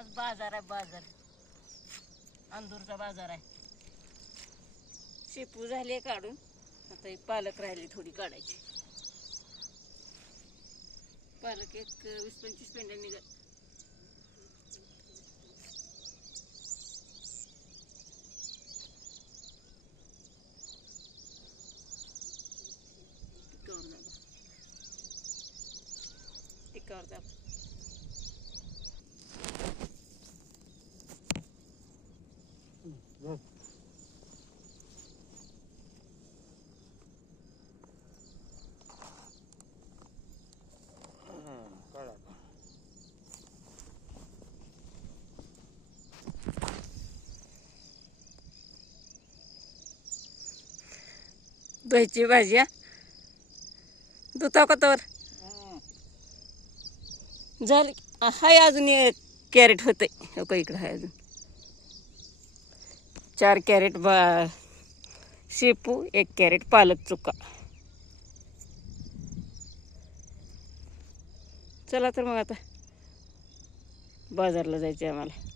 आज बाजार आहे, बाजार अंदूरचा बाजार आहे. शेपू झाली काढून, आता ही पालक राहिली थोडी काढायची. पालक एक 20-25 पेंड्या निघत. टिकावर दाब. दह्याची भाजी दुता कतावर झाली. हाय अजून एक कॅरेट होते का इकडं हाय अजून 4 कॅरेट शेपू, 1 कॅरेट पालक चुका. चला तर मग आता बाजारला जायचे आम्हाला.